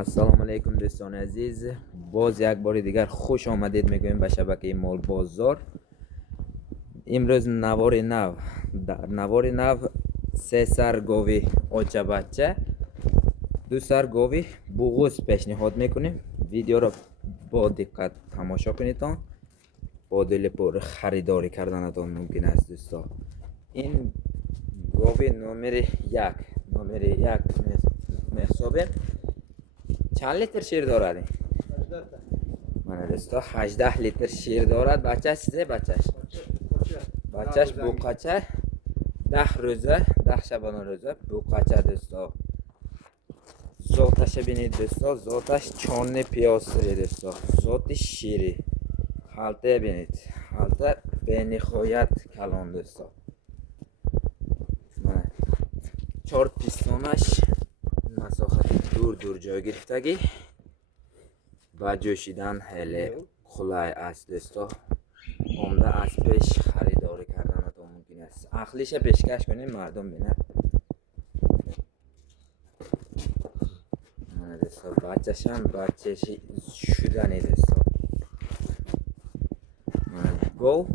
assalomu alaykum do'stoni aziz. Boz یک بار دیگر خوش آمدید میگویم به شبکه مال بازار. امروز نوار نو سه سر گاوی آچه بچه، دو سر گاوی بغوز پیشنهاد میکنیم. ویدیو را با دقت تماشا کنید تا با دل پر خریداری کردنتان ممکن است دوستا. این گاوی نمره یک محسابه. چند لیتر شیر دارد؟ من دوستا 18 لیتر شیر دارد. بچهش چیزه؟ بچهش بوقچه 10 روزه 10 شبانه روزه بوقچه دوستا. ذاتش بینید دوستا، ذاتش چانه پیاسری دوستا، ذات شیری. حالته بینید، حالته به نهایت کلان دوستا. چهار پیستانش مسافت دور جای گرفتگی با جوشیدن خیلی خلای است دوستا. عمده از پیش خریداری کردن تو ممکن است. عقلیش پیشکش کنیم مردم بینه. دوستا بچهش هم بچهش شدنی دوستا. گو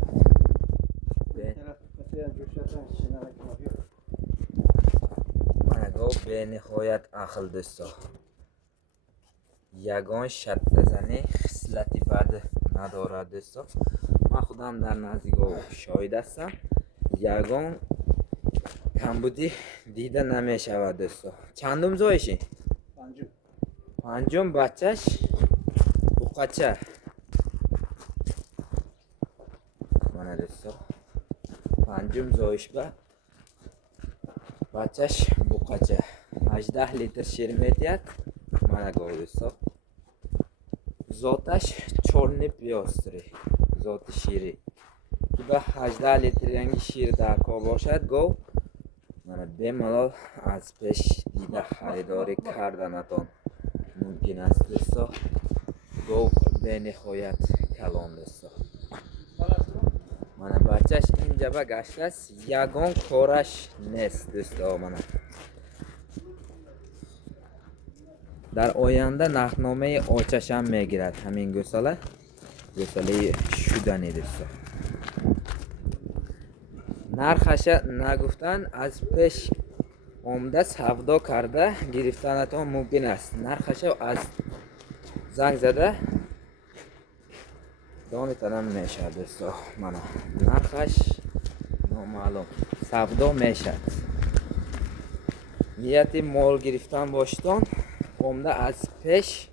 گو به نهایت عقل دوستا. یگان شرط زنی خصلتی بد ندارد دوستا. من خودم در نزدیک گو شاهد هستم. یگان کمبودی دیده نمی شود دوستا. چندم زایشی؟ پنجم بچهش بوقچه. من دوستا پنجم زایش به بچهش بوقچه. 18 لیتر شیر میدید. من گاو دوستا. ذاتش چرنی پیاستری، ذات شیری که به 18 لیتر رنگ شیر در کا باشد گاو. من بملال از پیش دیده خریداری کردنتان ممکن است دوستا. گاو به نهایت کلان دوستا. من بچهش اینجا به گشت است. یگان کارش نیست دوستا. من در آینده نخنامه آچش هم میگیرد. همین گوساله شدنی دوستا. نرخش نگفتن از پیش آمده سودا کرده گرفتنتان ممکن است. نرخش از زنگ زده دانتان میشه دوستا. من نرخش نامعلوم سودا میشد. نیت مال گرفتن باشتان آمده از پیش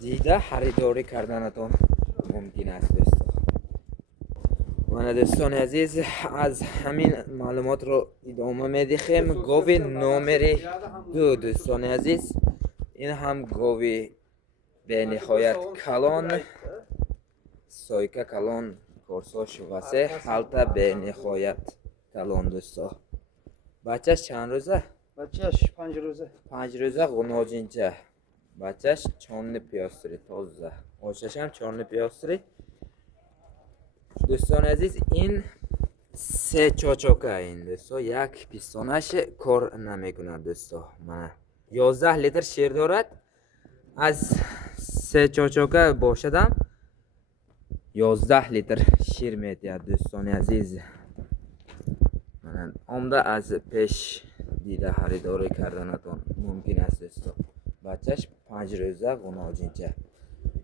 دیده خریداری کردنتان ممکن است دوستا. من دوستان عزیز از همین معلومات رو ادامه میدیم. گاوی نمره 2 دوستان عزیز. این هم گاوی به نهایت کلان، سایکه کلان، کورساش واسه حالت به نهایت کلان دوستا. بچهش چند روزه؟ بچهش 5 روزه. 5 روزه غناجینچه. بچهش چانه پیاستری تازه. آچش هم چانه پیاستری. دوستان عزیز این سه چاچاکه این دوستا. یک پیستانش کار نمیکنه دوستا. من 11 لیتر شیر دارد. از سه چاچاکه باشدم 11 لیتر شیر میدهد دوستان عزیز. من آمده از پیش دیده خریداری کردنتان ممکن است دوستا. بچهش 5 روزه غناجینچه.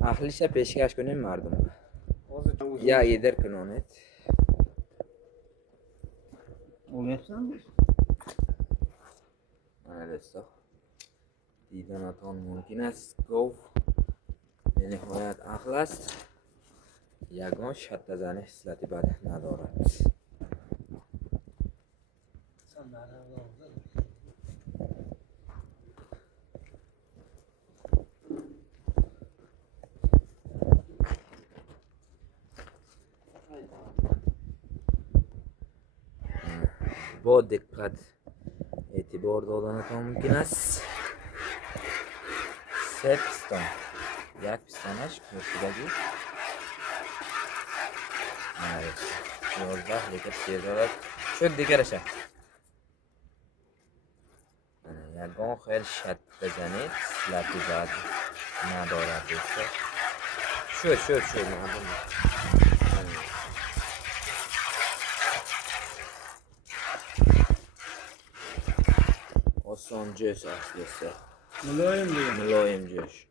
اخلیش پیشکش کنیم مردم. یا ایدر کنونید. من دوستا دیدنتان ممکن است. گاو به نهایت عقل است. یگان شرط زنی خصلتی بد ندارد. با دقت اعتبار دادنتان ممکن است. سه پیستان، یک پیستانش پرسیدگی 11 لیتر شیر دارد. شد دیگرش یگان خیلی شد بزنید لطیفت ندارد دوستا. شد مردم آسان جس است دوستا. ملایم جش.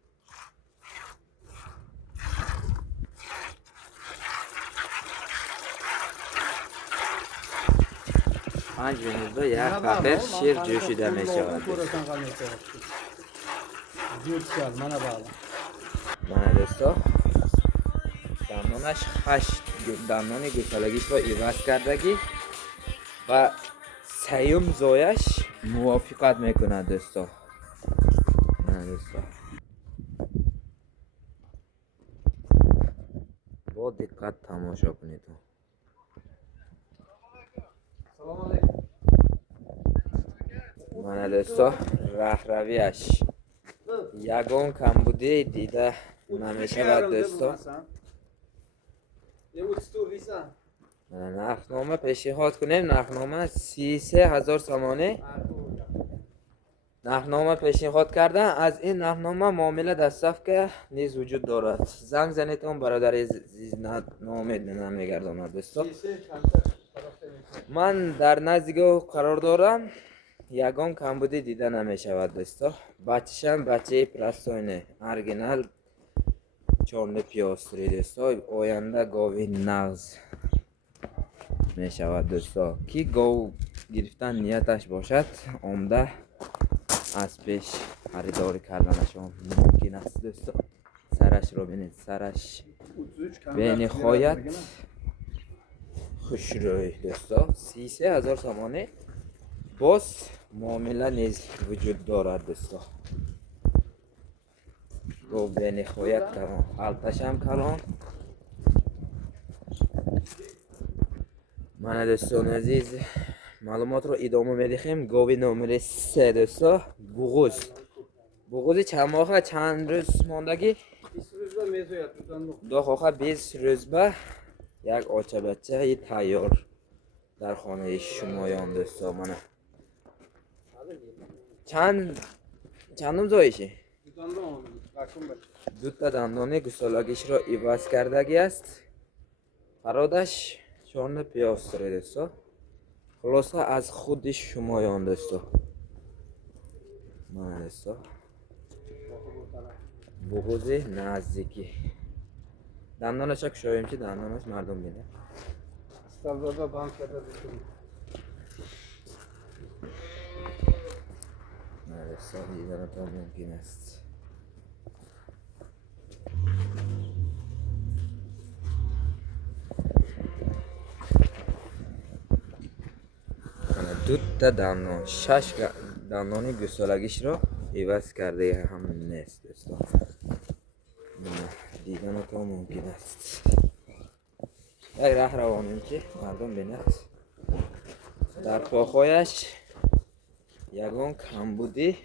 پنج minutda یک paket شیر جوشیده می شود. من دوستا دندانش 8 دندان گوسالگیش را عوض کردگی و سیوم زایش موافقت میکند دوستا. من دوستا با دقت تماشا کنید. من دوستا رهرویش یگان کمبودی دیده نمیشود دوستا. نرخنامه پیشنهاد کنیم. نرخنامه 33,000 سامانه نرخنامه پیشنهاد کردن. از این نرخنامه معامله در صفحه نیز وجود دارد. زنگ زنید اون برادر عزیز نامید نمیگرداند دوستا. من در نزدیک او قرار دارم. یگان کمبودی دیده نمیشود دوستا. بچه‌شم بچه پرستوینه ارگینال چون پیاستری دوستا. آینده گاوی نغز می شود دوستا. کی گاو گرفتن نیتش باشد عمده از پیش خریداری کردنش ممکن است دوستا. سرش رو بینید. سرش به نهایت خوشروی دوستا. 33,000 سامانه باز معامله نیز وجود دارد دوستا. گاو به نهایت کلان. حالتش هم کلان. من دوستان عزیز معلومات رو ادامه میدیم. گاوی نمره 3 دوستا. بغوز چند ماه چند روز ماندگی؟ 20 روز به میزوید. دو خواه 20 روز به یک آچه بچه تیار در خانه شمایان دوستا. من چندم زایشی؟ دو تا دندانه گوسالگیش را عوض کردگی است. فرادش چون پیاستری دوستا. خلاصه از خود شمایان دوستا. من دوستا بغوز نزدیکی دندانش که شایم چی دندانش مردم بینه. استالبابا بانک کرده بکنی. من دوستا دیدن تا ممکن است. دو تا دندان 6 دندان گوسالگیش را عوض کرده هم نیست دوستا. دیدن تا ممکن است. یک راه روانیم که مردم بیند. در پاخایش یگان کمبودی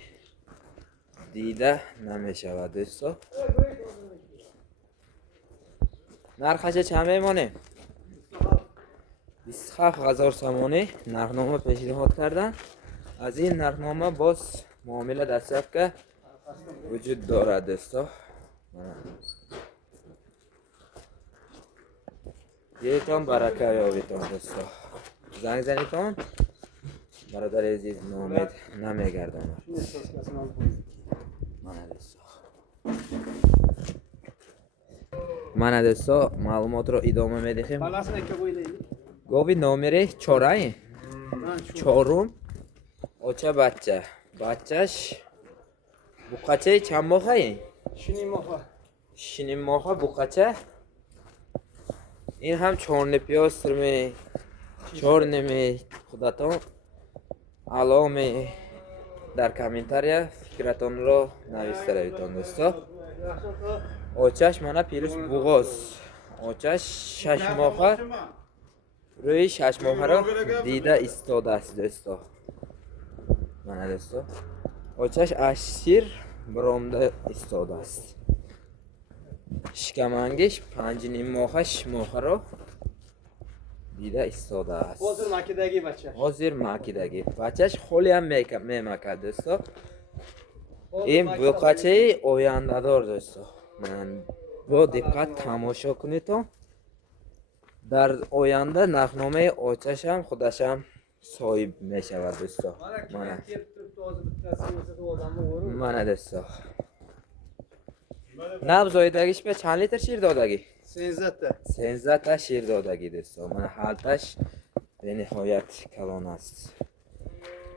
دیده نمی شود دوستا. نرخش چند میمانه؟ 27,000 سامانه نرخنامه پیشنهاد کردن. از این نرخنامه باز معامله در صفحه وجود دارد دوستا. دیتان برکه یابیتان دوستا. زنگ زنیتان برادر عزیز نامید نمیگرداند. من دوستا معلومات رو ادامه میدیم. گاوی نامره 4 چهارم آچه بچهش بقچه چند ماهه؟ 6 ماهه بقچه. این هم 4 پیاستر می 4 نمی خودتان علامه در کامنتاریا فکرتان رو نوشته رویتان دوستا. آچهش منه پیروز بغاز. آچهش 6 ماهه روی 6 ماهه را دیده ایستاده است دوستا. من دوستا آچهش اشیر برآمده ایستاده است. شکمانگیش 5 ماهه 6 ماهه را دیده ایستاده است. حاضر مکیدگی بچه. حاضر مکیدگی بچهش خیلی هم میمکد دوستا. این بوقچه آینده دار دوستا. من با دقت تماشا کنید تا در آینده نخنامه آتش هم خودش هم صاحب می شود دوستا. من دوستا نب زایدگیش به چند لیتر شیر دادگی؟ 13 تا شیر دادگی دوستا. من حالتش به نهایت کلان است.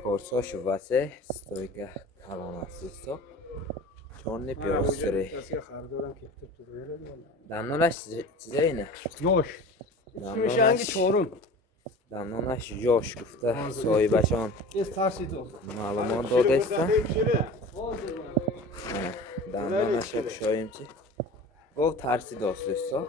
کورساش واسه ستویکه کلان است دوستا. چون پیاستری دندانش چیزه اینه؟ یوش. میشه هنگی چورم. دندانش یوش گفته صاحبشان معلومات داده استن. دندانش رو کشاییم چی؟ گفت ترسی داست دوستا.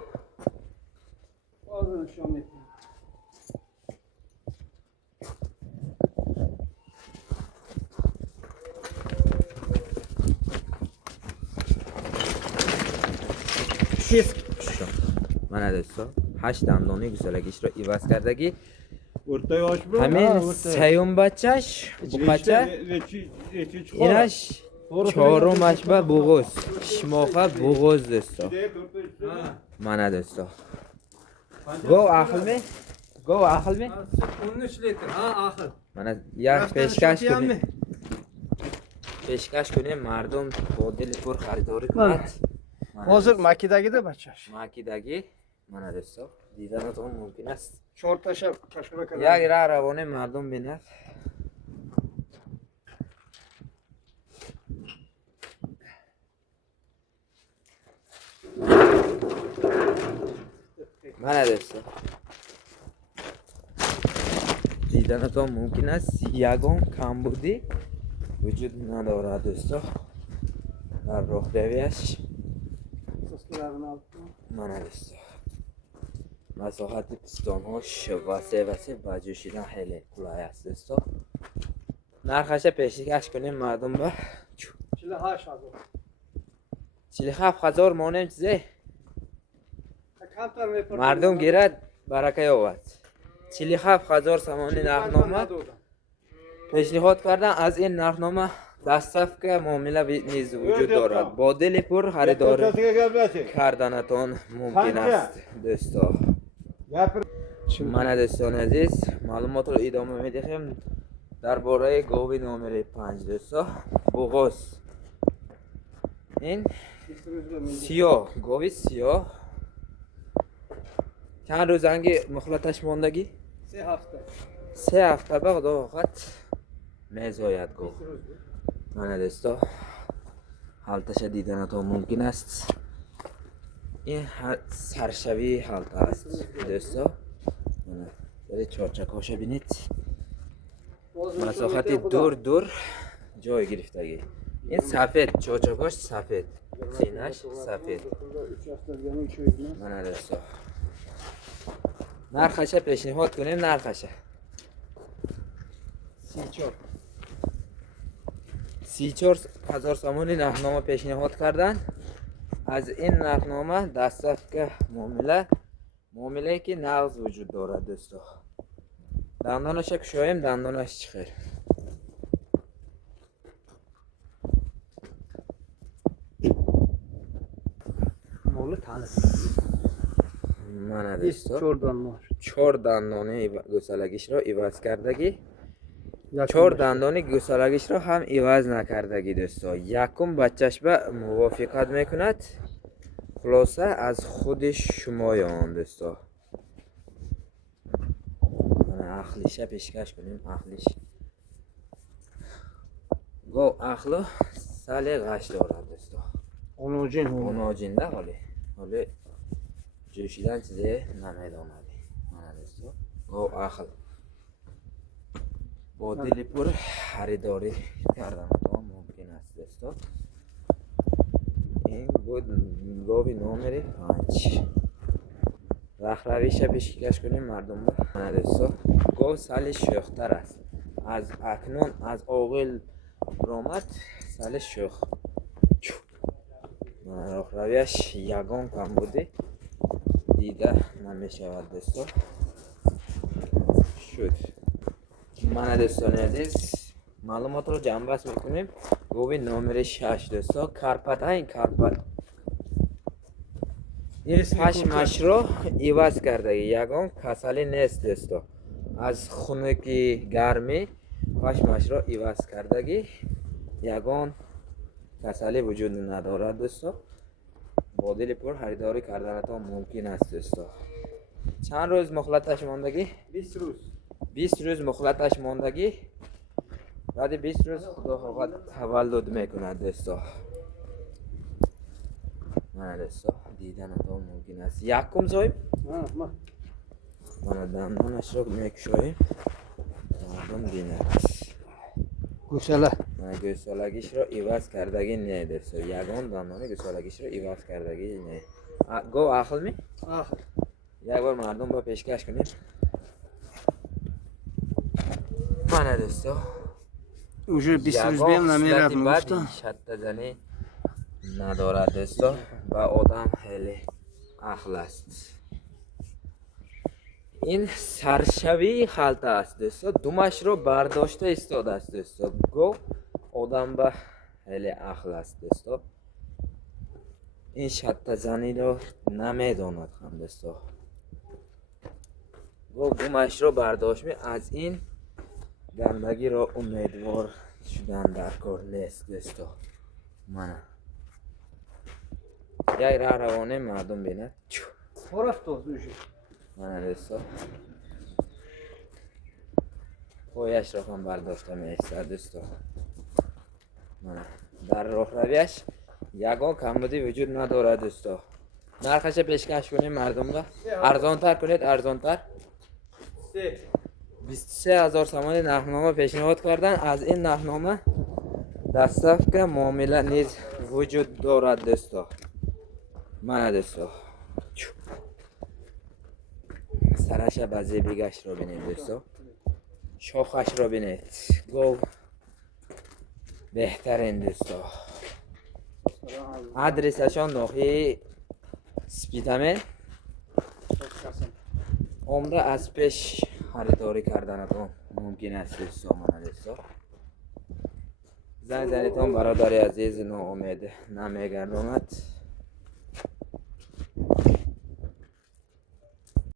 من دوستا 8 دندانی گوسالگیش رو ایواز کردگی. همین سیوم بچهش بچه اینش چهارمش به بغوز شماخه بغوز دوستا. من دوستا گو عقل می؟ گو عقل می؟ 13 لیتر ها عقل. من یک پیشکش کنیم مردم با دل پر خریداری کنند. حاضر مکیدگی ده بچهش. مکیدگی من دوستا دیدنتون ممکن است. 4 تا شب کشور کنم. یک راه روانه مردم بیند. من دوستا دیدنتون ممکن است. یگان کمبودی وجود ندارد دوستا در راه رویش. من دوستا مساحت پستان هاش واسه بجوشیدن خیلی کلاه است دوستا. نرخش پیشکش کنیم مردم با 47,000 مانیم چیزه مردم گیرد برکه آورد. 47,000 سمانی نرخنامه پیشنهاد کردن. از این نرخنامه دستف که معامله نیز وجود دارد. با دل پر خریداری کردنتان ممکن است دوستا. من دوستان عزیز معلومات رو ادامه میدهیم درباره گاوی نمره 5 دوستا. بغوز این سیاه گاوی سیاه چند روز هنگی مخلطش ماندگی؟ 3 هفته بعد وقت میزاید گو. من دوستا حالتش دیدنتون ممکن است. این سرشوی حالت است دوستا. من چارچکاش بینید مساحت دور جای گرفتگی. این سفید چارچکاش سفید سینه‌اش سفید. من دوستا نرخش پیشنهاد کنیم. نرخش 34,000 سمانی نرخنامه پیشنهاد کردن. از این نرخنامه دستف که معامله که نقض وجود دارد دوستا. دندانش کشاییم دندانش چخیر. من دوستا 4 دندانه گوسالگیش را ایواز کردگی. 4 دندانی گوسالگیش را هم ایواز نکردگی دوستا. یکم بچهش به موافقت میکند. خلاصه از خودش شمایان دوستا. من عقلش پیشکش کنیم. عقلش گو عقل سال غش دارد دوستا. اوناجین ده حالی جوشیدن چیزه نمیدانمدی. من دوستا گو عقل با دل پر خریداری کردن تا ممکن است دوستا. این بود گاوی نمره 5. رخ رویش پیشکش کنیم مردم با. من دوستا گاو سال شوختر است. از اکنون از آقل رامد سال شوخ. رخ رویش یگان کم بوده دیده نمی شود دوستا. شد. من دوستان عزیز معلومات رو جنبش میکنیم. گوی نمره 6 دوستا کارپت این کارپت این پشمش رو ایواز کرده یگان کسلی نیست دوستا. از خونگی گرمی پشمش رو ایواز کرده یگان کسلی وجود ندارد دوستا. با دل پر خریداری کردنتان ممکن است دوستا. چند روز مهلتش ماندگی؟ 20 روز. 20 روز مهلتش ماندگی. بعد 20 روز خدا خواهد تولد میکند دوستا. من دوستا دیدنتان ممکن است. یکم زایم من دندانش را میکشاییم مردم بیند. گوساله. من گوسالگیش را ایواز کردگی نه دوستا. یگان دندان گوسالگیش را ایواز کردگی نه. گو عقل می؟ آخر. یک بار مردم با پیشکش کنیم. من دوستا уже 20 روز بیم نمیرد گفتم شد زنی ندارد دوستا و آدم خیلی عقل است. این سرشوی خلطه است دوستا. دومش رو برداشته ایستاده است دوستا. گو آدم به خیلی عقل است دوستا. این شد زنی رو نمیداند هم دوستا. گو دومش رو برداشت می از این گندگی را امیدوار شدن در کار نیست دوستا. من یک راه روانه مردم بیند. رفت دوزوشی. من دوستا پایش را هم برداشته می ایستد دوستا. من در راه رویش یگان کمبودی وجود ندارد دوستا. نرخش پیشکش کنیم مردم را ارزان تر کنید. ارزان تر 23,000 تومان نرخنامه پیشنهاد کردن. از این نرخنامه دستفک معامله نیز وجود دارد دوستا. من دوستا سرش به زیبیگش را بینید دوستا. شاخش را بینید. گو بهترین دوستا. آدرسشان ناحیه سپیتامن. عمده از پیش خریداری کردنتان ممکن است دوستا. من دوستا زنگ زنیتان برادر عزیز ناامید نمیگرداند.